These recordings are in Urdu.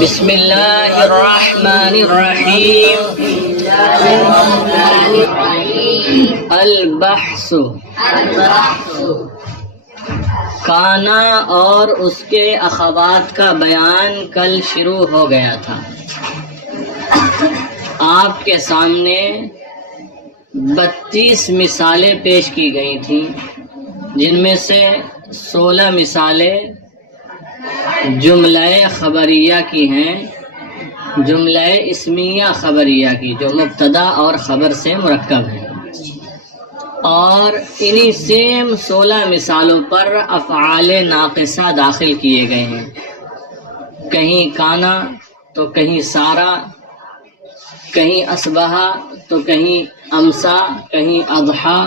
بسم اللہ الرحمن الرحیم البحث کانا اور اس کے اخوات کا بیان کل شروع ہو گیا تھا. آپ کے سامنے 32 مثالیں پیش کی گئی تھیں، جن میں سے 16 مثالیں جملہ خبریہ کی ہیں، جملہ اسمیہ خبریہ کی، جو مبتدا اور خبر سے مرکب ہے. اور انہی سیم 16 مثالوں پر افعال ناقصہ داخل کیے گئے ہیں. کہیں کانا تو کہیں سارا، کہیں اصبحا تو کہیں امسا، کہیں اضحا،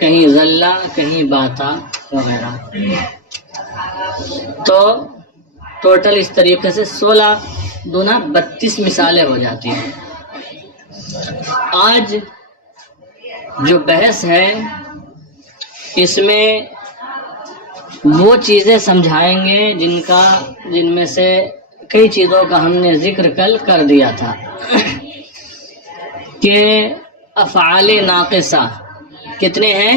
کہیں ظلا، کہیں باتا وغیرہ. تو ٹوٹل اس طریقے سے 16 دونا 32 مثالیں ہو جاتی ہیں. آج جو بحث ہے اس میں وہ چیزیں سمجھائیں گے جن میں سے کئی چیزوں کا ہم نے ذکر کل کر دیا تھا کہ افعال ناقصہ کتنے ہیں.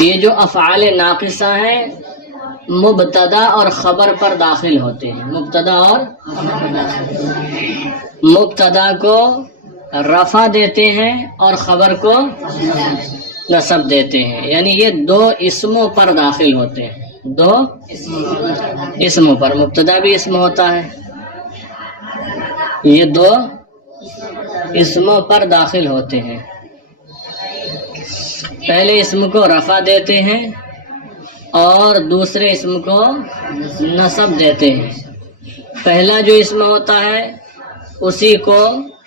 یہ جو افعال ناقصہ ہیں مبتدا اور خبر پر داخل ہوتے ہیں. مبتدا کو رفع دیتے ہیں اور خبر کو نصب دیتے ہیں، یعنی یہ دو اسموں پر داخل ہوتے ہیں. دو اسموں پر، مبتدا بھی اسم ہوتا ہے، یہ دو اسموں پر داخل ہوتے ہیں. پہلے اسم کو رفع دیتے ہیں اور دوسرے اسم کو نصب دیتے ہیں. پہلا جو اسم ہوتا ہے اسی کو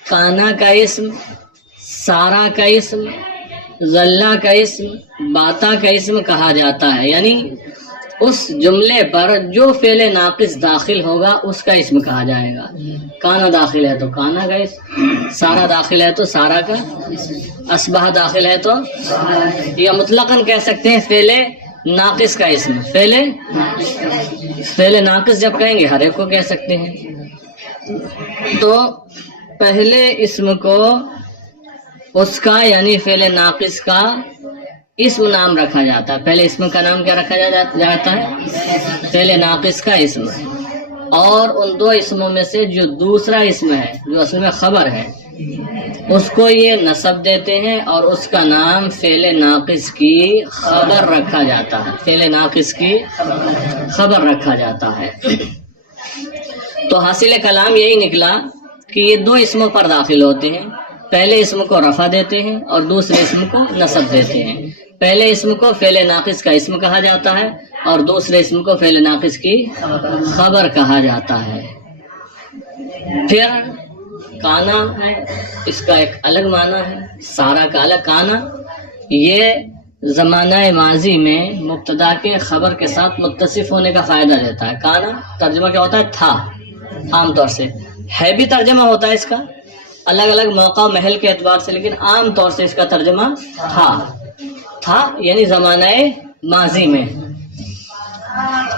کانا کا اسم، سارا کا اسم، ظلا کا اسم، باتا کا اسم کہا جاتا ہے. یعنی اس جملے پر جو فعل ناقص داخل ہوگا اس کا اسم کہا جائے گا. کانا داخل ہے تو کانا کا اسم، سارا داخل ہے تو سارا کا، اصبح داخل ہے تو، یا مطلقاً کہہ سکتے ہیں فعل ناقص کا اسم. فعل ناقص جب کہیں گے ہر ایک کو کہہ سکتے ہیں. تو پہلے اسم کو اس کا یعنی فعل ناقص کا اسم نام رکھا جاتا ہے. پہلے اسم کا نام کیا رکھا جاتا ہے؟ فعل ناقص کا اسم. اور ان دو اسموں میں سے جو دوسرا اسم ہے جو اصل میں خبر ہے اس کو یہ نصب دیتے ہیں اور اس کا نام فعل ناقص کی خبر رکھا جاتا ہے. فعل ناقص کی خبر رکھا جاتا ہے. تو حاصل کلام یہی نکلا کہ یہ دو اسموں پر داخل ہوتے ہیں. پہلے اسم کو رفع دیتے ہیں اور دوسرے اسم کو نصب دیتے ہیں. پہلے اسم کو فعل ناقص کا اسم کہا جاتا ہے اور دوسرے اسم کو فعل ناقص کی خبر کہا جاتا ہے. پھر کانا ہے، اس کا ایک الگ معنی ہے، سارا کا الگ. کانا یہ زمانہ ماضی میں مبتدا کے خبر کے ساتھ متصف ہونے کا فائدہ دیتا ہے. کانا ترجمہ کیا ہوتا ہے؟ تھا. عام طور سے ہے بھی ترجمہ ہوتا ہے اس کا الگ الگ موقع محل کے اعتبار سے، لیکن عام طور سے اس کا ترجمہ تھا یعنی زمانہ ماضی میں.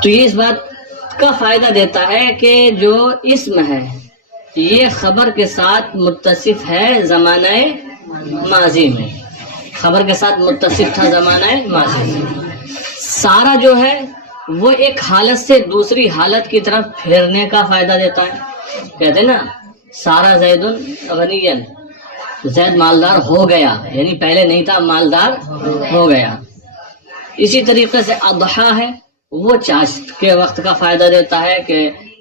تو یہ اس بات کا فائدہ دیتا ہے کہ جو اسم ہے یہ خبر کے ساتھ متصف ہے زمانہ ماضی میں. خبر کے ساتھ متصف تھا زمانہ ماضی میں. سارا جو ہے وہ ایک حالت سے دوسری حالت کی طرف پھیرنے کا فائدہ دیتا ہے. کہتے ہیں نا سارا زید غنیًا، زید مالدار ہو گیا، یعنی پہلے نہیں تھا مالدار ہو گیا. اسی طریقے سے اضحیٰ ہے، وہ چاشت کے وقت کا فائدہ دیتا ہے کہ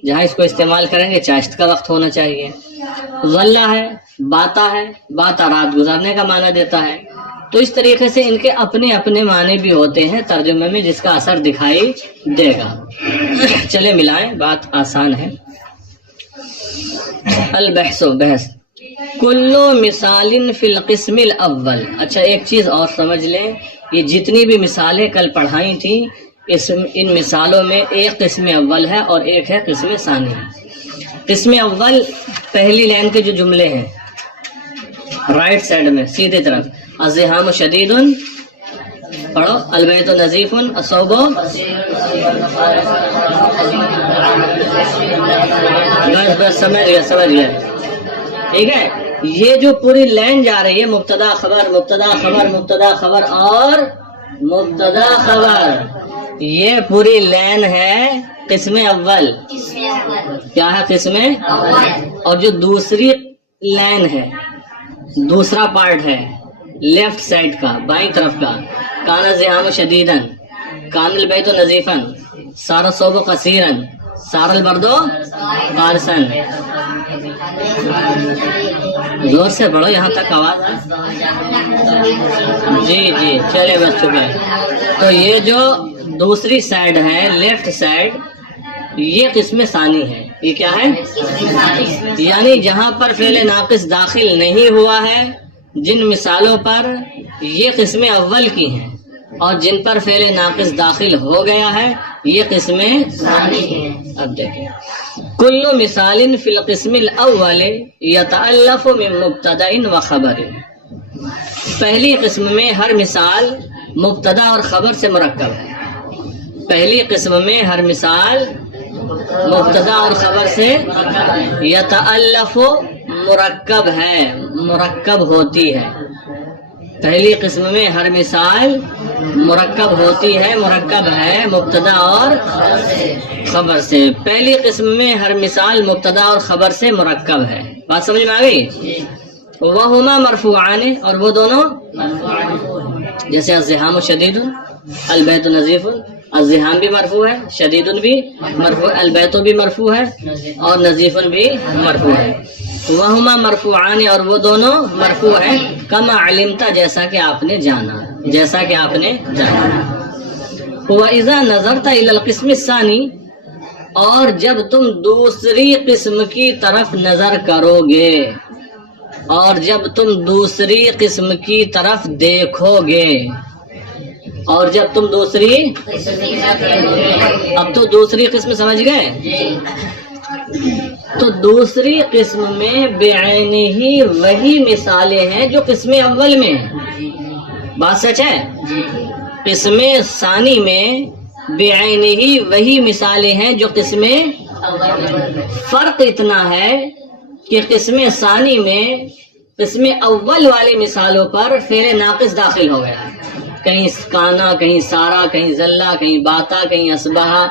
جہاں اس کو استعمال کریں گے چاشت کا وقت ہونا چاہیے. ظلا ہے، باتا رات گزارنے کا معنی دیتا ہے. تو اس طریقے سے ان کے اپنے اپنے معنی بھی ہوتے ہیں ترجمے میں جس کا اثر دکھائی دے گا. چلے ملائیں، بات آسان ہے. البحث بحث کلو مثال فی القسم الاول. اچھا ایک چیز اور سمجھ لیں، یہ جتنی بھی مثالیں کل پڑھائی تھیں ان مثالوں میں ایک قسم اول ہے اور ایک ہے قسم ثانی. قسم اول پہلی لائن کے جو جملے ہیں رائٹ سائڈ میں سیدھے طرف، الزحام شدید پڑھو البیت نظیف الصوب بس سمجھ گیا ٹھیک ہے. یہ جو پوری لائن جا رہی ہے مبتدا خبر مبتدا خبر مبتدا خبر اور مبتدا خبر، یہ پوری لائن ہے قسم اول. کیا ہے قسم اول؟ اور جو دوسری لائن ہے دوسرا پارٹ ہے لیفٹ سائڈ کا بائیں طرف کا، کان الزحام شدیدن، کان البیت نظیفن، سار الصوب قصیرن، سار البرد قارسن. زور سے پڑھو یہاں تک آواز. جی چلے بس چکے. تو یہ جو دوسری سائڈ ہے لیفٹ سائڈ یہ قسم ثانی ہے. یہ کیا ہے؟ یعنی جہاں پر فعل ناقص داخل نہیں ہوا ہے جن مثالوں پر یہ قسم اول کی ہیں، اور جن پر فعل ناقص داخل ہو گیا ہے یہ قسم ثانی ہے. اب دیکھیں کل مثال فی القسم الاول یتألف من مبتدا و خبر. پہلی قسم میں ہر مثال مبتدا اور خبر سے مرکب ہے. پہلی قسم میں ہر مثال مبتدا اور خبر سے یتألف مرکب ہے، مرکب ہوتی ہے. پہلی قسم میں ہر مثال مرکب ہوتی ہے، مرکب ہے مبتدا اور خبر سے. پہلی قسم میں ہر مثال مبتدا اور خبر سے مرکب ہے. بات سمجھ میں آ گئی؟ وہما مرفوعان، اور وہ دونوں جیسے الزحام شدید البیت نظیف، الزحام بھی مرفوع ہے، شدید بھی مرفوع، البیت بھی مرفوع ہے اور نظیف بھی مرفوع ہے. وہما مرفوعان، اور وہ دونوں مرفوع ہیں، کما علمتا جیسا کہ آپ نے جانا، جیسا کہ آپ نے جانا. وَإِذَا نَظَرْتَ إِلَى الْقِسْمِ الثَّانِي، اور جب تم دوسری قسم کی طرف نظر کرو گے، اور جب تم دوسری قسم کی طرف دیکھو گے، اور جب تم دوسری، اب تو دوسری قسم سمجھ گئے. تو دوسری قسم میں بعینہ ہی وہی مثالیں ہیں جو قسم اول میں ہیں. بات سچ ہے؟ قسم ثانی میں بعینہ ہی وہی مثالیں ہیں جو قسم، فرق اتنا ہے کہ قسم ثانی میں قسم اول والی مثالوں پر فعل ناقص داخل ہو گیا ہے. کہیں کانا، کہیں سارا، کہیں زلہ، کہیں باتا، کہیں اصبحا،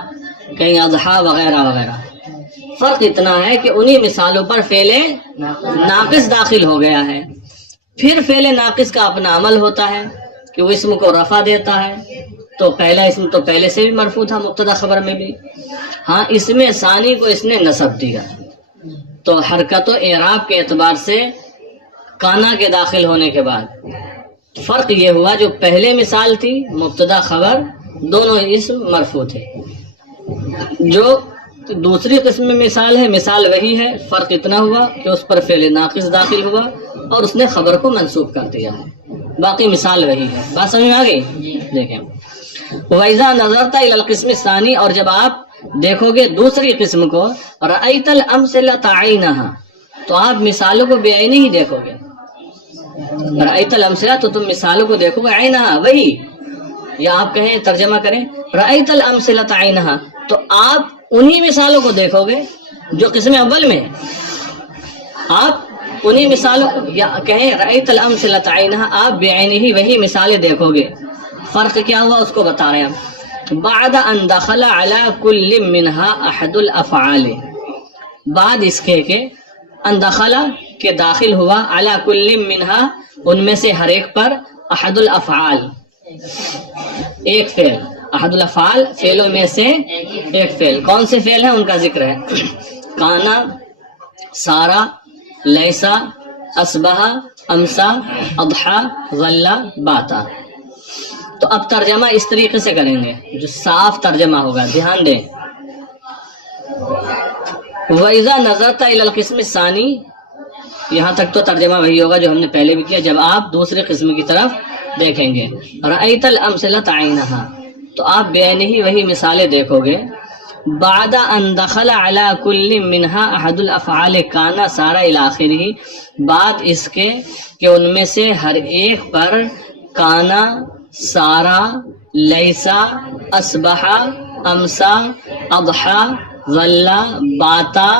کہیں اضحا وغیرہ وغیرہ. فرق اتنا ہے کہ انہی مثالوں پر فعل ناقص داخل ہو گیا ہے. پھر فعل ناقص کا اپنا عمل ہوتا ہے کہ وہ اسم کو رفع دیتا ہے. تو پہلا اسم تو پہلے سے بھی مرفوع تھا مبتدا خبر میں بھی. ہاں اس میں ثانی کو اس نے نصب دیا. تو حرکت و اعراب کے اعتبار سے کانا کے داخل ہونے کے بعد فرق یہ ہوا جو پہلے مثال تھی مبتدا خبر دونوں اسم مرفوع تھے. جو دوسری قسم میں مثال ہے مثال وہی ہے، فرق اتنا ہوا کہ اس پر فعل ناقص داخل ہوا اور اس نے خبر کو منسوب کر دیا ہے. باقی مثال وہی ہے. بات سمجھ میں آ گئی؟ دیکھیں وَإِذَا نَظَرْتَ إِلَى الْقِسْمِ الثَّانِي، اور جب آپ دیکھو گے دوسری قسم کو، رَأَيْتَ الْأَمْثِلَةَ عَيْنَهَا، تو آپ مثالوں کو بے عینی ہی دیکھو گے. رأیت الامثلہ، تو تم مثالوں کو دیکھو گے، عینہا وہی، یا آپ کہیں ترجمہ کریں رأیت الامثلۃ عینہا، تو آپ انہی مثالوں کو دیکھو گے جو قسم اول میں. آپ انہی مثالوں، یا کہیں رأیت الامثلۃ عینہا، آپ بعینہ وہی مثالیں دیکھو گے. فرق کیا ہوا اس کو بتا رہے ہیں ہم. بعد ان دخل علی کل منہا احد الافعال، بعد اس کے کہ ان دخل کہ داخل ہوا علی کل منہا ان میں سے ہر ایک پر احد الافعال ایک فعل. احد الافعال فعلوں میں سے ایک فعل. کون سے فعل ہیں ان کا ذکر ہے؟ کانا، سارا، لیسا، اصبح، امسا، اضحا، غلہ، باتا. تو اب ترجمہ اس طریقے سے کریں گے جو صاف ترجمہ ہوگا، دھیان دیں. وَإِذَا نَظَرْتَ إِلَى الْقِسْمِ الثَّانِي، یہاں تک تو ترجمہ وہی ہوگا جو ہم نے پہلے بھی کیا. جب آپ دوسری قسم کی طرف دیکھیں گے رأیت الامثلۃ عینہا، تو آپ بعینہ ہی وہی مثالیں دیکھو گے. بعد ان دخل علی کل منہا احد الافعال کانا سارا الی آخرہ، بعد اس کے کہ ان میں سے ہر ایک پر کانا سارا، لیسا، اصبحا، امسا، اضحا، ظلا، باتا،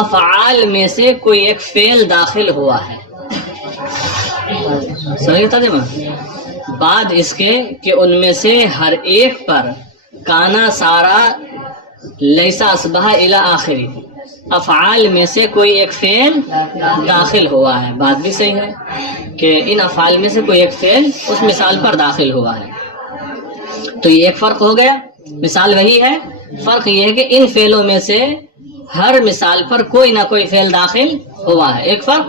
افعال میں سے کوئی ایک فعل داخل ہوا ہے. سمجھ ترجمہ؟ بعد اس کے کہ ان میں سے ہر ایک پر کانا، سارا، لیسا، اصبحا الی آخری افعال میں سے کوئی ایک فعل داخل ہوا ہے. بات بھی صحیح ہے کہ ان افعال میں سے کوئی ایک فعل اس مثال پر داخل ہوا ہے. تو یہ ایک فرق ہو گیا. مثال وہی ہے، فرق یہ ہے کہ ان فعلوں میں سے ہر مثال پر کوئی نہ کوئی فعل داخل ہوا ہے. ایک فرق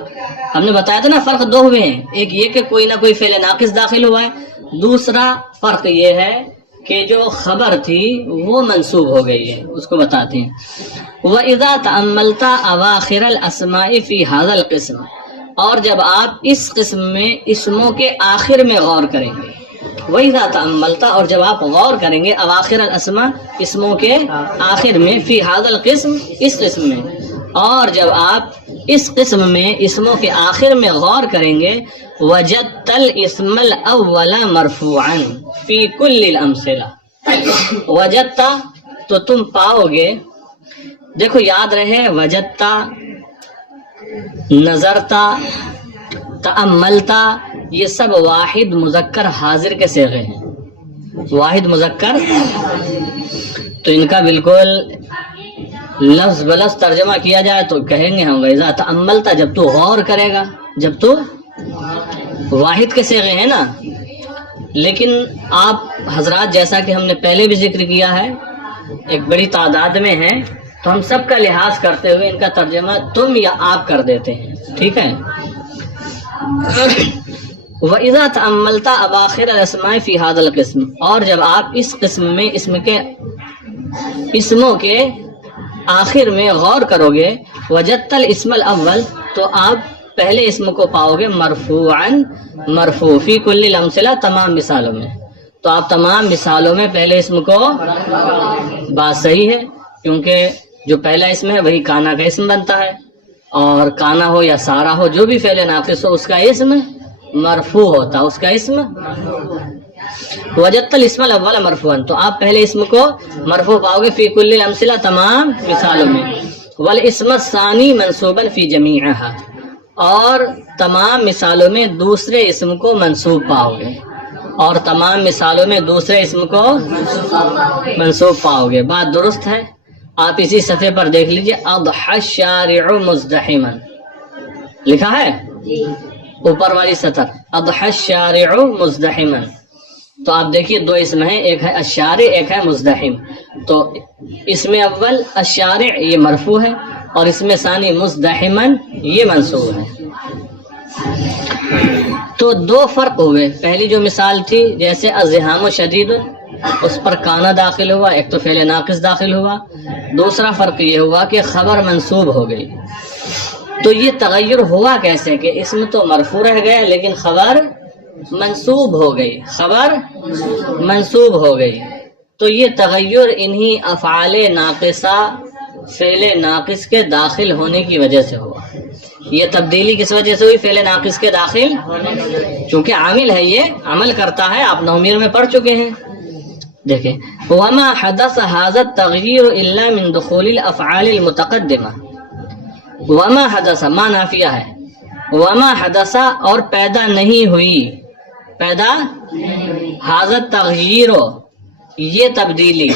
ہم نے بتایا تھا نا، فرق دو ہوئے ہیں. ایک یہ کہ کوئی نہ کوئی فعل ناقص داخل ہوا ہے. دوسرا فرق یہ ہے کہ جو خبر تھی وہ منسوب ہو گئی ہے. اس کو بتاتے ہیں. وَإِذَا تَأَمَّلْتَ أَوَاخِرَ الْأَسْمَاءِ فِي هَذَا الْقِسْمِ، اور جب آپ اس قسم میں اسموں کے آخر میں غور کریں گے. وَإِذَا تَأَمَّلْتَ، اور جب آپ غور کریں گے اواخر الاسماء اسموں کے آخر میں، فی هذا القسم اس قسم میں، اور جب آپ اس قسم میں اسموں کے آخر میں غور کریں گے، وجدت الاسم الاول مرفوعا فی کل الامثلہ، وجدت تو تم پاؤ گے. دیکھو یاد رہے، وجدت، نظرتا، تأملتا، یہ سب واحد مذکر حاضر کے صیغے ہیں. واحد مذکر، تو ان کا بالکل لفظ بلفظ ترجمہ کیا جائے تو کہیں گے ہم وَإِذَا تَأَمَّلْتَ، جب تو غور کرے گا، جب تو واحد کے صیغے ہیں نا. لیکن آپ حضرات جیسا کہ ہم نے پہلے بھی ذکر کیا ہے، ایک بڑی تعداد میں ہے، تو ہم سب کا لحاظ کرتے ہوئے ان کا ترجمہ تم یا آپ کر دیتے ہیں. ٹھیک ہے. وَإِذَا تَأَمَّلْتَ أَوَاخِرَ الْأَسْمَاءِ فِي هَذَا الْقِسْمِ، اور جب آپ اس قسم میں اسموں کے آخر میں غور کرو گے، وجدت الاسم الاول، تو آپ پہلے اسم کو پاؤ گے مرفوعا، مرفوع، فی کل الامثلہ، تمام مثالوں میں. تو آپ تمام مثالوں میں پہلے اسم کو، بات صحیح ہے، کیونکہ جو پہلا اسم ہے وہی کانا کا اسم بنتا ہے، اور کانا ہو یا سارا ہو، جو بھی فعل ناقص ہو، اس کا اسم مرفوع ہوتا، اس کا اسم. وجدت الاسم الاول مرفوعا، تو آپ پہلے اسم کو مرفوع پاؤ گے فی کل الامثلہ، تمام مثالوں میں. والاسم الثانی منصوبا فی جمیعها، اور تمام مثالوں میں دوسرے اسم کو منصوب پاؤ گے، اور تمام مثالوں میں دوسرے اسم کو منصوب پاؤ گے. بات درست ہے. آپ اسی صفحے پر دیکھ لیجئے، اضحى الشارع مزدحما لکھا ہے اوپر والی سطر، اضحى الشارع مزدحما. تو آپ دیکھیے دو اسم ہیں، ایک ہے الشارع، ایک ہے مزدحم. تو اسم اول الشارع یہ مرفوع ہے، اور اسم ثانی مزدحما یہ منصوب ہے. تو دو فرق ہوئے. پہلی جو مثال تھی جیسے الزحام شدید، اس پر کانا داخل ہوا، ایک تو فعل ناقص داخل ہوا. دوسرا فرق یہ ہوا کہ خبر منصوب ہو گئی. تو یہ تغیر ہوا کیسے کہ اسم تو مرفوع رہ گیا لیکن خبر منصوب ہو گئی، خبر منصوب ہو گئی. تو یہ تغیر انہی افعال ناقصہ، فعل ناقص کے داخل ہونے کی وجہ سے ہوا. یہ تبدیلی کس وجہ سے ہوئی؟ فعل ناقص کے داخل، چونکہ عامل ہے، یہ عمل کرتا ہے. آپ نومیر میں پڑھ چکے ہیں. دیکھیں، وما حدث هذا التغيير الا من دخول الافعال المتقدمه. وما حدث ما نافیہ ہے، وما حدث اور پیدا نہیں ہوئی، پیدا هذا التغيير یہ تبدیلی،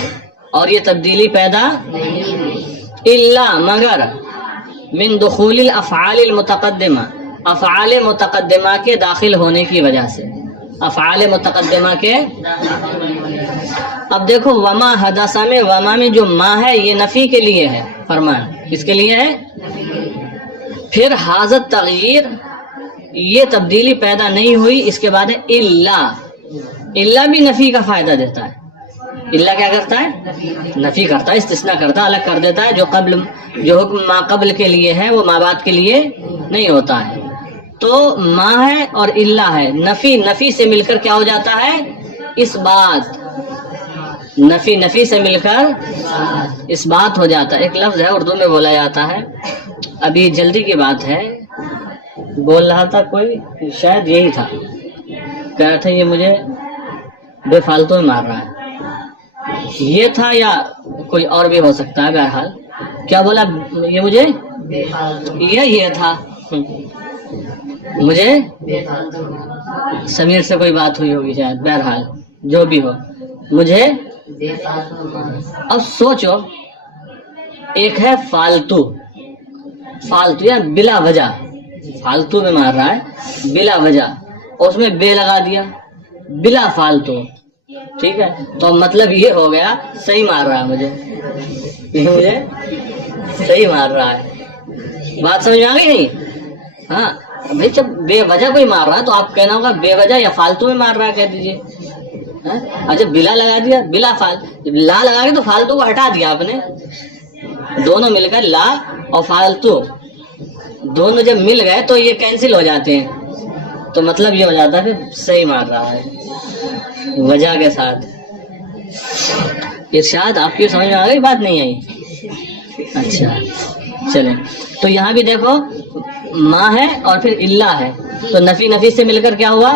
اور یہ تبدیلی پیدا الا مگر من دخول الافعال المتقدمہ، افعال متقدمہ کے داخل ہونے کی وجہ سے، افعال متقدمہ کے. اب دیکھو وما حدث میں، وما میں جو ما ہے یہ نفی کے لیے ہے، فرمان کس کے لیے ہے؟ پھر حاضر تغییر، یہ تبدیلی پیدا نہیں ہوئی. اس کے بعد ہے الا، الا بھی نفی کا فائدہ دیتا ہے. الا کیا کرتا ہے؟ نفی کرتا ہے، استثناء کرتا ہے، الگ کر دیتا ہے. جو حکم ما قبل کے لیے ہے وہ ما بعد کے لیے نہیں ہوتا ہے. تو ما ہے اور الا ہے، نفی سے مل کر کیا ہو جاتا ہے؟ اس بات. نفی سے مل کر اس بات ہو جاتا ہے. ایک لفظ ہے اردو میں بولا جاتا ہے، ابھی جلدی کی بات ہے، بول رہا تھا کوئی، شاید یہی تھا، کہہ رہا تھا یہ مجھے بے فالتو میں مار رہا ہے. یہ تھا یا کوئی اور بھی ہو سکتا ہے. بہرحال کیا بولا یہ مجھے یہ تھا مجھے سمیر سے کوئی بات ہوئی ہوگی شاید. بہرحال جو بھی ہو مجھے. اب سوچو ایک ہے فالتو یا بلا وجہ. فالتو میں مار رہا ہے بلا وجہ اور اس میں بے لگا دیا بلا فالتو. ٹھیک ہے تو مطلب یہ ہو گیا صحیح مار رہا ہے مجھے صحیح مار رہا ہے. بات سمجھ آ گئی نہیں؟ ہاں بھائی جب بے وجہ کوئی مار رہا ہے تو آپ کہنا ہوگا بے وجہ یا فالتو میں مار رہا ہے کہہ دیجیے. اچھا بلا لگا دیا بلا لا لگا کے تو فالتو کو ہٹا دیا آپ نے. دونوں مل کر لا اور فالتو دونوں جب مل گئے تو یہ کینسل ہو جاتے ہیں. تو مطلب یہ ہو جاتا ہے کہ صحیح مار رہا ہے وجہ کے ساتھ. ارشاد آپ کی سمجھ میں آ گئی بات نہیں آئی؟ اچھا چلیں تو یہاں بھی دیکھو ماں ہے اور پھر اللہ ہے تو نفی سے مل کر کیا ہوا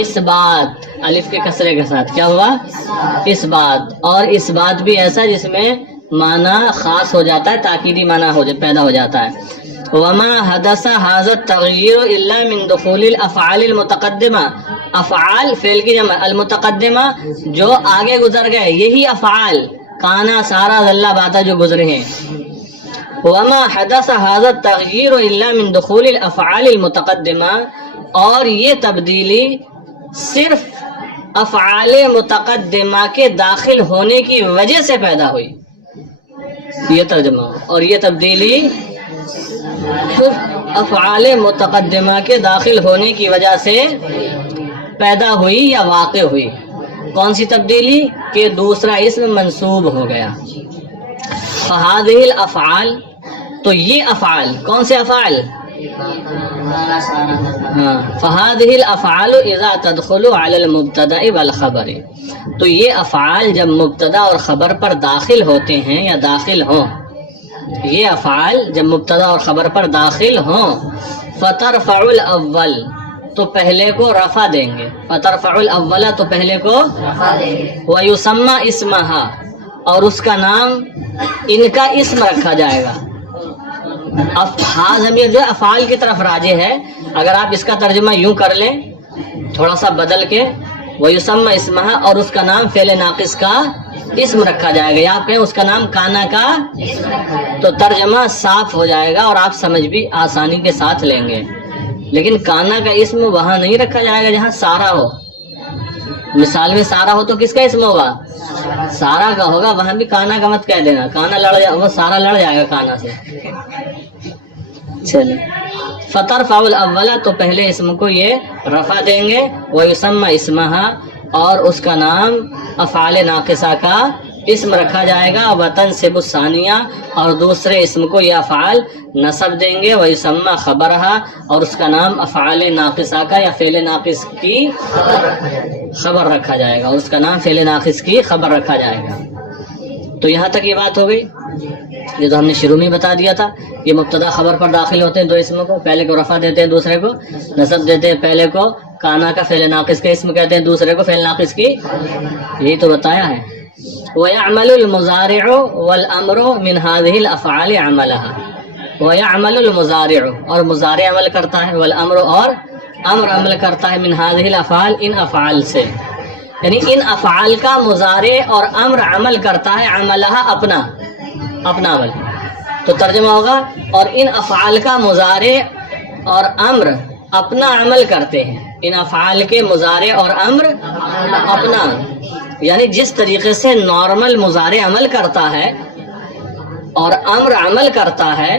اس بات الف کے کسرے کے ساتھ کیا ہوا اس بات. اور اس بات بھی ایسا جس میں معنی خاص ہو جاتا ہے تاکیدی معنی پیدا ہو جاتا ہے. وما حدث هذا التغيير الا من دخول الافعال المتقدمه. افعال فعل کی جمع المتقدمہ جو آگے گزر گئے یہی افعال کانا سارا ذلہ باتا جو گزرے ہیں. وما حدث هذا التغيير الا من دخول الافعال المتقدمه اور یہ تبدیلی صرف افعال متقدمہ کے داخل ہونے کی وجہ سے پیدا ہوئی. یہ ترجمہ. اور یہ تبدیلی صرف افعال متقدمہ کے داخل ہونے کی وجہ سے پیدا ہوئی یا واقع ہوئی. کون سی تبدیلی؟ کہ دوسرا اسم منصوب ہو گیا. فہذہ الافعال تو یہ افعال کون سے افعال؟ ہاں فہذہ الافعال اذا تدخل علی المبتدا والخبر. تو یہ افعال جب مبتدا اور خبر پر داخل ہوتے ہیں یا داخل ہوں یہ افعال جب مبتدا اور خبر پر داخل ہوں فترفع الاول تو پہلے کو رفع دیں گے. فترفع الاول تو پہلے کو رفع دیں گے. ویسمى اسمها اور اس کا نام ان کا اسم رکھا جائے گا. ضمیر جو افعال کی طرف راجع ہے. اگر آپ اس کا ترجمہ یوں کر لیں تھوڑا سا بدل کے ویسمى اسمها اور اس کا نام فعل ناقص کا اسم رکھا جائے گا یا آپ کہیں اس کا نام کانا کا تو ترجمہ صاف ہو جائے گا اور آپ سمجھ بھی آسانی کے ساتھ لیں گے. لیکن کانا کا اسم وہاں نہیں رکھا جائے گا جہاں سارا ہو. مثال میں سارا ہو تو کس کا اسم ہوگا؟ سارا کا ہوگا. وہاں بھی کانا کا مت کہہ دینا کانا لڑ جائے وہ سارا لڑ جائے گا کانا سے. چلیں فترفع الاول تو پہلے اسم کو یہ رفع دیں گے. ویسمى اسمها اور اس کا نام افعال ناقصہ کا اسم رکھا جائے گا. وتنصب الثانیہ اور دوسرے اسم کو یہ افعال نصب دیں گے. ویسمى خبرها اور اس کا نام افعال ناقصہ کا یا فعل ناقص کی خبر رکھا جائے گا اور اس کا نام فعل ناقص کی خبر رکھا جائے گا. تو یہاں تک یہ بات ہو گئی. یہ تو ہم نے شروع میں بتا دیا تھا. یہ مبتدا خبر پر داخل ہوتے ہیں دو اسم کو. پہلے کو رفع دیتے ہیں دوسرے کو نصب دیتے ہیں. پہلے کو کانا کا فعل ناقص کا اسم کہتے ہیں دوسرے کو فعل ناقص کی. یہی تو بتایا ہے. وَيَعْمَلُ الْمُضَارِعُ وَالْأَمْرُ مِنْ هَذِهِ الْأَفْعَالِ عَمَلَهَا. وَيَعْمَلُ الْمُضَارِعُ اور مضارع عمل کرتا ہے. وَالْأَمْرُ اور امر عمل کرتا ہے. مِنْ هَذِهِ الْأَفْعَالِ ان افعال سے یعنی ان افعال کا مضارع اور امر عمل کرتا ہے. عملها اپنا عمل. تو ترجمہ ہوگا اور ان افعال کا مضارع اور امر اپنا عمل کرتے ہیں. ان افعال کے مضارع اور امر اپنا یعنی جس طریقے سے نارمل مضارع عمل کرتا ہے اور امر عمل کرتا ہے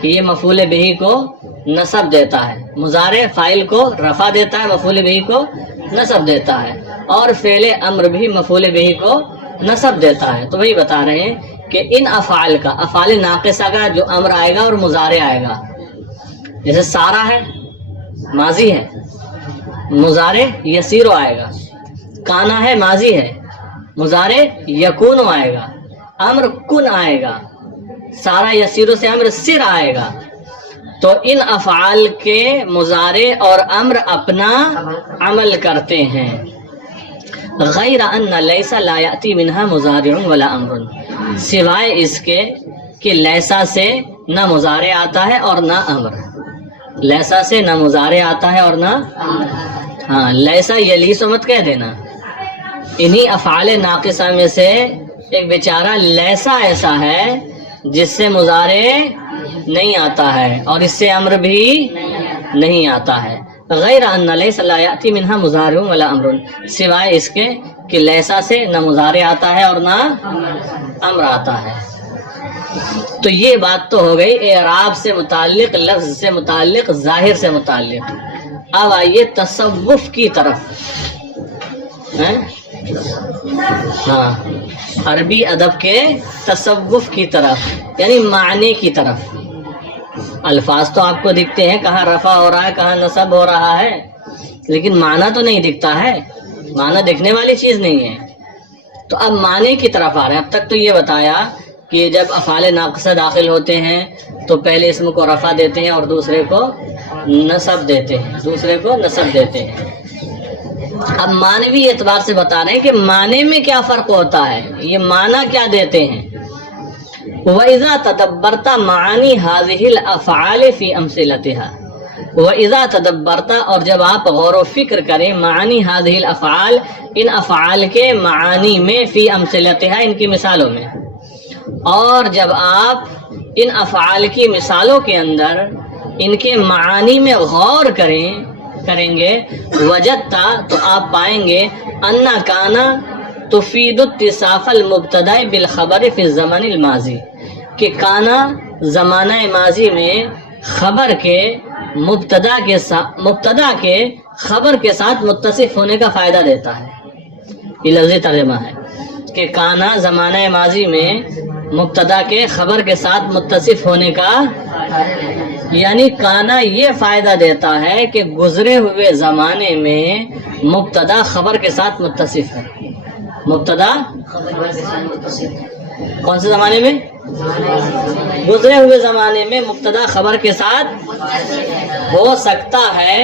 کہ یہ مفعول بہ کو نصب دیتا ہے. مضارع فاعل کو رفع دیتا ہے مفعول بہ کو نصب دیتا ہے اور فعل امر بھی مفعول بہ کو نصب دیتا ہے. تو وہی بتا رہے ہیں کہ ان افعال کا افعال ناقصہ کا جو امر آئے گا اور مضارع آئے گا. جیسے سارا ہے ماضی ہے مضارع یسیر آئے گا. کانا ہے ماضی ہے مضارع یکون آئے گا. امر کن آئے گا. سارا یسیر سے امر سر آئے گا. تو ان افعال کے مضارع اور امر اپنا عمل کرتے ہیں. غیر ان لیسا لا یاتی منہا مضارع ولا امر، سوائے اس کے کہ لیسا سے نہ مضارع آتا ہے اور نہ امر، لیسا سے نہ مضارع آتا ہے اور نہ ہاں لیسا یلیس مت کہہ دینا، انہی افعال ناقصہ میں سے ایک بیچارہ لیسا ایسا ہے جس سے مضارع نہیں آتا ہے اور اس سے امر بھی نہیں آتا ہے، غیر ان لیس لا یاتی منہا مضارع ولا امر، سوائے اس کے کہ لیسا سے نہ مضارع آتا ہے اور نہ امر آتا ہے۔ تو یہ بات تو ہو گئی اعراب سے متعلق، لفظ سے متعلق، ظاہر سے متعلق۔ اب آئیے تصوف کی طرف، ہاں عربی ادب کے تصوف کی طرف، یعنی معنی کی طرف۔ الفاظ تو آپ کو دکھتے ہیں، کہاں رفع ہو رہا ہے، کہاں نصب ہو رہا ہے، لیکن معنی تو نہیں دکھتا ہے، معنی دکھنے والی چیز نہیں ہے۔ تو اب معنی کی طرف آ رہے ہیں۔ اب تک تو یہ بتایا کہ جب افعال ناقصہ داخل ہوتے ہیں تو پہلے اسم کو رفع دیتے ہیں اور دوسرے کو نصب دیتے ہیں، دوسرے کو نصب دیتے ہیں۔ اب معنوی اعتبار سے بتا رہے ہیں کہ معنی میں کیا فرق ہوتا ہے، یہ معنی کیا دیتے ہیں۔ وَإِذَا تَدَبَّرْتَ مَعَانِي هَذِهِ الْأَفْعَالِ فِي أَمْثِلَتِهَا، وَإِذَا تَدَبَّرْتَ اور جب آپ غور و فکر کریں، مَعَانِي هَذِهِ الْأَفْعَالِ ان افعال کے معانی میں، فی امثلتها ان کی مثالوں میں، اور جب آپ ان افعال کی مثالوں کے اندر ان کے معانی میں غور کریں گے، وجدتا تو آپ پائیں گے ان کانا تفید اتصاف المبتدا بالخبر فی الزمن الماضی، کہ کانا زمانہ ماضی میں خبر کے مبتدا کے خبر کے ساتھ متصف ہونے کا فائدہ دیتا ہے۔ یہ لفظی ترجمہ ہے کہ کانا زمانہ ماضی میں مبتدا کے خبر کے ساتھ متصف ہونے کا، یعنی کانا یہ فائدہ دیتا ہے کہ گزرے ہوئے زمانے میں مبتدا خبر کے ساتھ متصف ہے۔ مبتدا کون سے زمانے میں؟ گزرے ہوئے زمانے میں مبتدا خبر کے ساتھ ہو سکتا ہے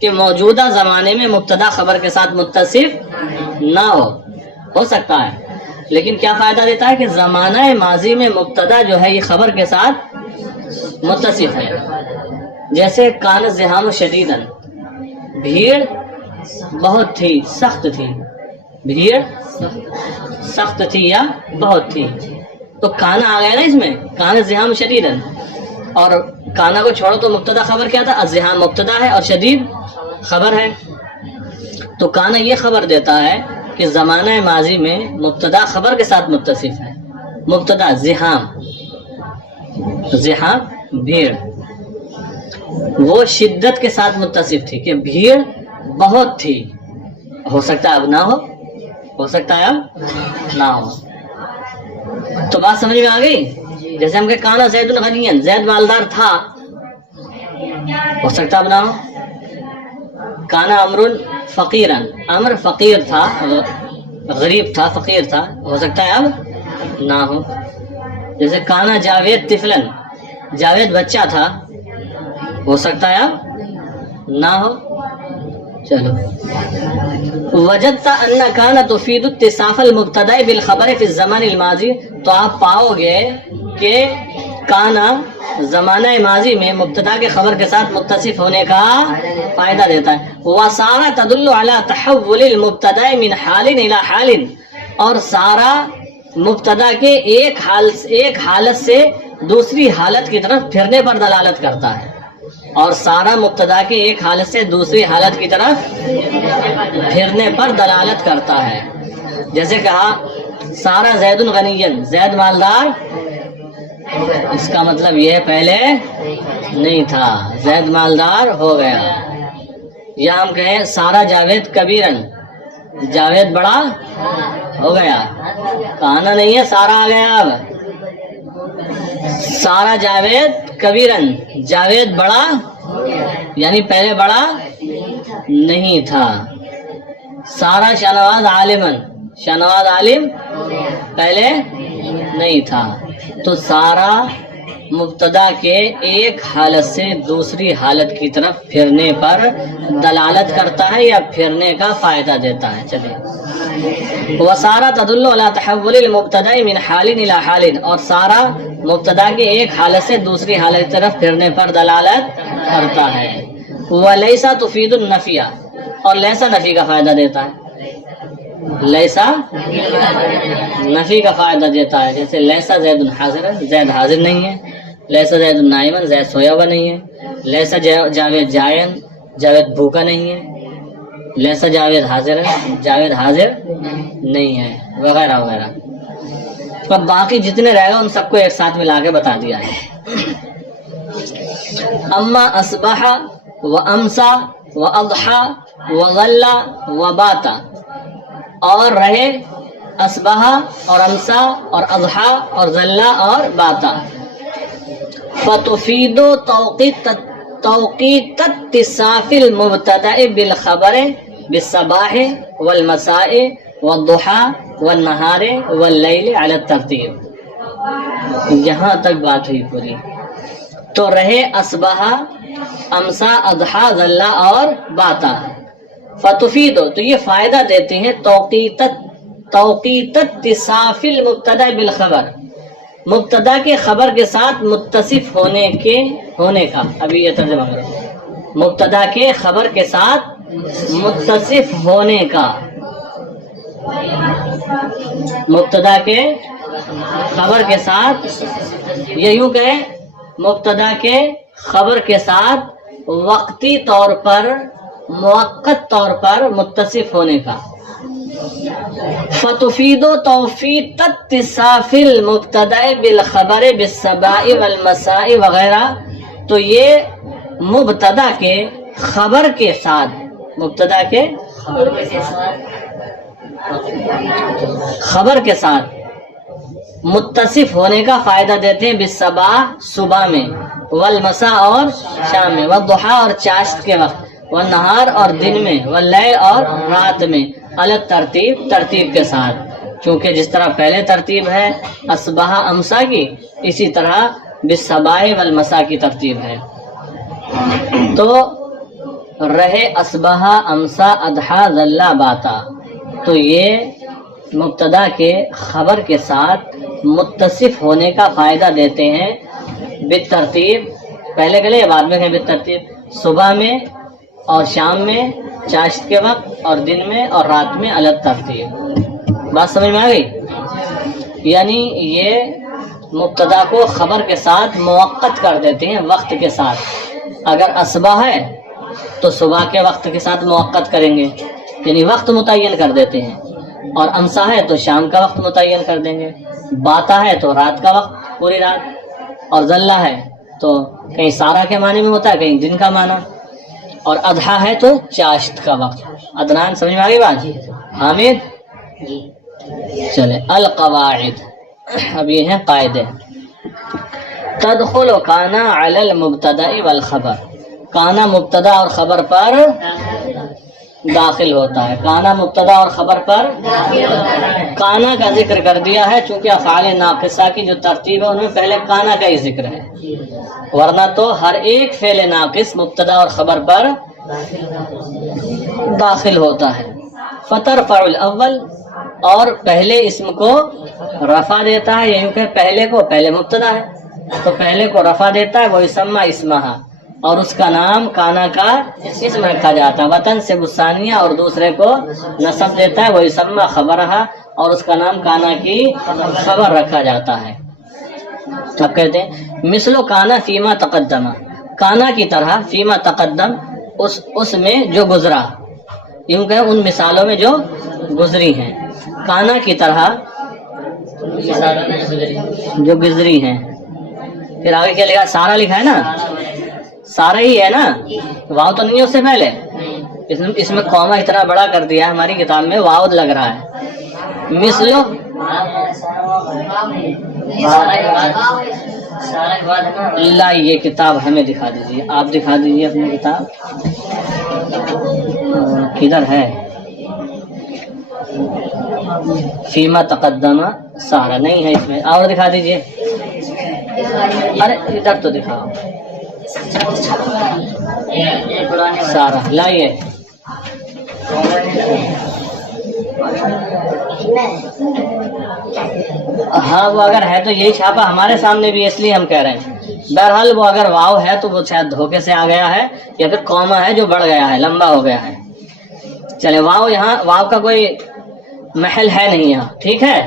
کہ موجودہ زمانے میں مبتدا خبر کے ساتھ متصف نہ ہو سکتا ہے، لیکن کیا فائدہ دیتا ہے کہ زمانہ ماضی میں مبتدا جو ہے یہ خبر کے ساتھ متصف ہے۔ جیسے کان الزحام شدیداً، بھیڑ بہت تھی، سخت تھی، بھیڑ سخت تھی یا بہت تھی، تو کانا آ گیا نا اس میں، کان الزحام شدیداً، اور کانا کو چھوڑو تو مبتدا خبر کیا تھا؟ الزحام مبتدا ہے اور شدید خبر ہے۔ تو کانا یہ خبر دیتا ہے کہ زمانہ ماضی میں مبتدا خبر کے ساتھ متصف ہے۔ مبتدا زحام بھیڑ، وہ شدت کے ساتھ متصف تھی کہ بھیڑ بہت تھی، ہو سکتا ہے اب نہ ہو سکتا ہے اب نہ ہو۔ تو بات سمجھ میں آ گئی؟ جیسے ہم کہ کانا زید غنیاً، زید مالدار تھا، ہو سکتا اب نہ ہو۔ کانا امر فقیراً، امر فقیر تھا، غریب تھا، فقیر تھا، ہو سکتا ہے اب نہ ہو۔ جیسے کانا جاوید طفلاً، جاوید بچہ تھا، ہو سکتا ہے اب نہ ہو۔ چلو، وجدت ان کان تفید اتصاف المبتدا بالخبر فی الزمان الماضی، تو آپ پاؤ گے کہ کانا زمانہ ماضی میں مبتدا کے خبر کے ساتھ متصف ہونے کا فائدہ دیتا ہے۔ وسارا تدل علی تحول المبتدا من حال الی حال، اور سارا مبتدا کے ایک حالت سے دوسری حالت کی طرف پھرنے پر دلالت کرتا ہے، اور سارا مبتدا کے ایک حالت سے دوسری حالت کی طرف پھرنے پر دلالت کرتا ہے۔ جیسے کہا سارا زید غنیاً، زید مالدار، اس کا مطلب یہ پہلے نہیں تھا، زید مالدار ہو گیا۔ یا ہم کہیں سارا جاوید کبیرن، جاوید بڑا ہو گیا، کہانا نہیں ہے سارا آ گیا اب، سارا جاوید کبیرن، جاوید بڑا، یعنی پہلے بڑا نہیں تھا۔ سارا شاہنواز عالمن، شاہنواز عالم پہلے نہیں تھا۔ تو سارا مبتدا کے ایک حالت سے دوسری حالت کی طرف پھرنے پر دلالت کرتا ہے یا پھرنے کا فائدہ دیتا ہے. چلیے وسارہ تدل علی تحول المبتدا من حال الی حال، اور سارا مبتدا کے ایک حالت سے دوسری حالت کی طرف پھرنے پر دلالت کرتا ہے. ولیسا تفید النفی، اور لیسا نفی کا فائدہ دیتا ہے. لیسا نفی کا فائدہ دیتا ہے، جیسے لیسا زید حاضر، زید حاضر نہیں ہے. لیسا زید نائمن، زید سویا ہوا نہیں ہے. لیسا جاوید جائن، جاوید بھوکا نہیں ہے. لیسا جاوید حاضر ہے، جاوید حاضر نہیں ہے، وغیرہ وغیرہ. اب باقی جتنے رہے گا ان سب کو ایک ساتھ ملا کے بتا دیا ہے. اما اصبح و امسا و اضحا و ظلا و باتا، اور رہے اصبح اور امسا اور اضحا اور ظلا اور باتا. فتفید توقیت اتصاف المبتدا بالخبر بالصباح والمساء والضحى والنهار واللیل علی الترتیب. یہاں تک بات ہوئی پوری. تو رہے اصبح، امسا، اضحا، ظلا اور باتا. فتفید، تو یہ فائدہ دیتے ہیں توقیت اتصاف المبتدا بالخبر، مبتدا کے خبر کے ساتھ متصف ہونے کا. ابھی یہ ترجمہ کرو. مبتدا کے خبر کے ساتھ متصف ہونے کا. مبتدا کے خبر کے ساتھ، یہ یوں کہیں مبتدا کے خبر کے ساتھ وقتی طور پر، موقت طور پر متصف ہونے کا. فتفید توفیق اتصاف المبتدا بالخبر بالصباح والمساء وغیرہ. تو یہ مبتدا کے خبر کے ساتھ، مبتدا کے خبر کے ساتھ متصف ہونے کا فائدہ دیتے ہیں. بالصباح، صبح میں، والمساء اور شام میں، والضحى اور چاشت کے وقت، والنہار اور دن میں، واللیل اور رات میں، الگ ترتیب کے ساتھ. چونکہ جس طرح پہلے ترتیب ہے اصبح امسا کی، اسی طرح بالصباح والمساء کی ترتیب ہے. تو رہے اصبح، امسا، اضحا، ظلا، باتا، تو یہ مبتدا کے خبر کے ساتھ متصف ہونے کا فائدہ دیتے ہیں بالترتیب. پہلے کے لیے بعد میں ہے بالترتیب. صبح میں اور شام میں، چاشت کے وقت اور دن میں اور رات میں الگ ترتیب. بات سمجھ میں آ گئی؟ یعنی یہ مبتدا کو خبر کے ساتھ موقت کر دیتے ہیں، وقت کے ساتھ. اگر اصبح ہے تو صبح کے وقت کے ساتھ موقت کریں گے، یعنی وقت متعین کر دیتے ہیں. اور امسا ہے تو شام کا وقت متعین کر دیں گے. باتا ہے تو رات کا وقت، پوری رات. اور ظلا ہے تو کہیں سارا کے معنی میں ہوتا ہے، کہیں دن کا معنی. اور اضحا ہے تو چاشت کا وقت. عدنان سمجھ میں آ گئی بات؟ حامد چلے. القواعد، اب یہ ہیں قاعدے. تدخل کانا علی المبتدا والخبر، کانا مبتدا اور خبر پر داخل ہوتا ہے. کانا مبتدا اور خبر پر کانا کا ذکر کر دیا ہے، چونکہ افعال ناقصہ کی جو ترتیب ہے ان میں پہلے کانا کا ہی ذکر ہے، ورنہ تو ہر ایک فعل ناقص مبتدا اور خبر پر داخل ہوتا ہے. فترفع الاول، اور پہلے اسم کو رفع دیتا ہے، یعنی کہ پہلے مبتدا ہے تو پہلے کو رفع دیتا ہے. وہ یسمى اسمہا، اور اس کا نام کانا کا اسم رکھا جاتا ہے. وطن سے بسانیہ، اور دوسرے کو نصب دیتا ہے. وہ یسمى خبرہا، اور اس کا نام کانا کی خبر رکھا جاتا ہے. اب کہتے ہیں مثل کانا فیما تقدم، کانا کی طرح فیما تقدم، اس میں جو گزرا، یوں کہ ان مثالوں میں جو گزری ہیں. کانا کی طرح جو گزری ہیں. پھر آگے کیا لکھا؟ سارا لکھا ہے نا، سارا ہی ہے نا، واو تو نہیں ہے اس سے پہلے. اس میں قوما اتنا بڑا کر دیا ہے ہماری کتاب میں، واو لگ رہا ہے. مثلو اللہ، یہ کتاب ہمیں دکھا دیجیے، آپ دکھا دیجیے اپنی کتاب کدھر ہے. فیما تقدم سارا نہیں ہے اس میں، اور دکھا دیجیے. ارے ادھر تو دکھاؤ سارا لائیے. ہاں وہ اگر ہے تو یہی چھاپا ہمارے سامنے بھی، اس لیے ہم کہہ رہے ہیں. بہرحال وہ اگر واو ہے تو وہ شاید دھوکے سے آ گیا ہے، یا پھر کوما ہے جو بڑھ گیا ہے، لمبا ہو گیا ہے. چلے واو، یہاں واو کا کوئی محل ہے نہیں یہاں، ٹھیک ہے.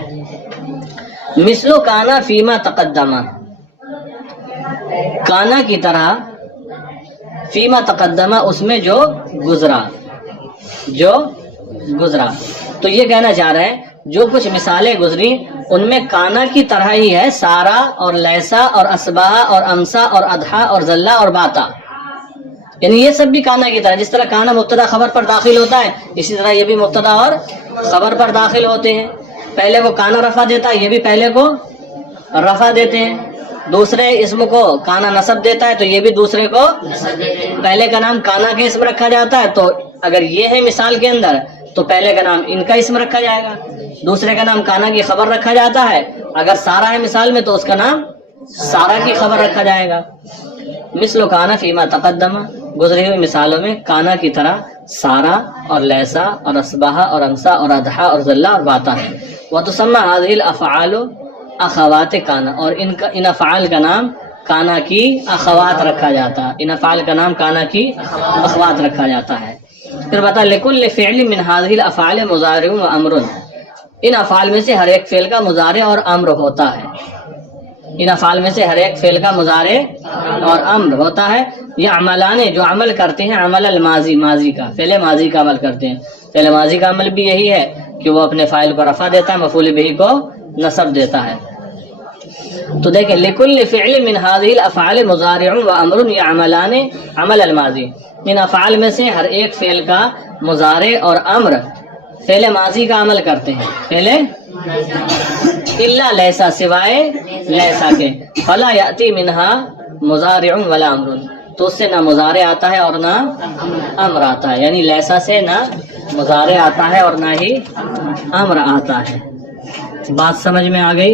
مثلو کانا فیما تقدمہ، کانا کی طرح فیما تقدمہ اس میں جو گزرا، جو گزرا. تو یہ کہنا چاہ رہے ہیں جو کچھ مثالیں گزری ان میں کانا کی طرح ہی ہے سارا اور لیسا اور اسباہ اور امسا اور ادھا اور زلہ اور باتا. یعنی یہ سب بھی کانا کی طرح، جس طرح کانا مبتدا خبر پر داخل ہوتا ہے اسی طرح یہ بھی مبتدا اور خبر پر داخل ہوتے ہیں. پہلے کو کانا رفع دیتا ہے، یہ بھی پہلے کو رفع دیتے ہیں. دوسرے اسم کو کانا نصب دیتا ہے تو یہ بھی دوسرے کو. پہلے کا نام کانا کا اسم رکھا جاتا ہے تو اگر یہ ہے مثال کے اندر تو پہلے کا نام ان کا اسم رکھا جائے گا، دوسرے کا نام کانا کی خبر رکھا جاتا ہے. اگر سارا ہے مثال میں تو اس کا نام سارا کی خبر رکھا جائے گا. مثل کانا فیما تقدمہ، گزری ہوئی مثالوں میں کانا کی طرح سارا اور لیسا اور اسباہ اور امسا اور ادھا اور زلہ اور باتا ہے. وتسمى هذه الافعال اخوات کانا، اور ان افعال کا نام کانا کی اخوات رکھا جاتا ہے. ان افعال کا نام کانا کی اخوات رکھا جاتا ہے. پھر بتا لکل فعل من هذه الافعال مضارع و امر، ان افعال میں سے ہر ایک فعل کا مضارع اور امر ہوتا ہے. ان افعال میں سے ہر ایک فعل کا مضارع اور امر ہوتا ہے. یعملان، جو عمل کرتے ہیں، عمل الماضی، ماضی کا، فعل ماضی کا عمل کرتے ہیں. فعل ماضی کا عمل بھی یہی ہے کہ وہ اپنے فاعل کو رفع دیتا ہے، مفعول بہ کو نصب دیتا ہے. تو دیکھیں لکل فعل من هذه الافعال مضارع و امر یعملان عمل الماضی، ان افعال میں سے ہر ایک فعل کا مضارع اور امر فعل ماضی کا عمل کرتے ہیں. فعل الا لیسا، سوائے لیسا کے. فلا یاتی منها مضارع ولا امر، تو اس سے نہ مضارع آتا ہے اور نہ امر آتا ہے. یعنی لیسا سے نہ مضارع آتا ہے اور نہ ہی امر آتا ہے. بات سمجھ میں آ گئی؟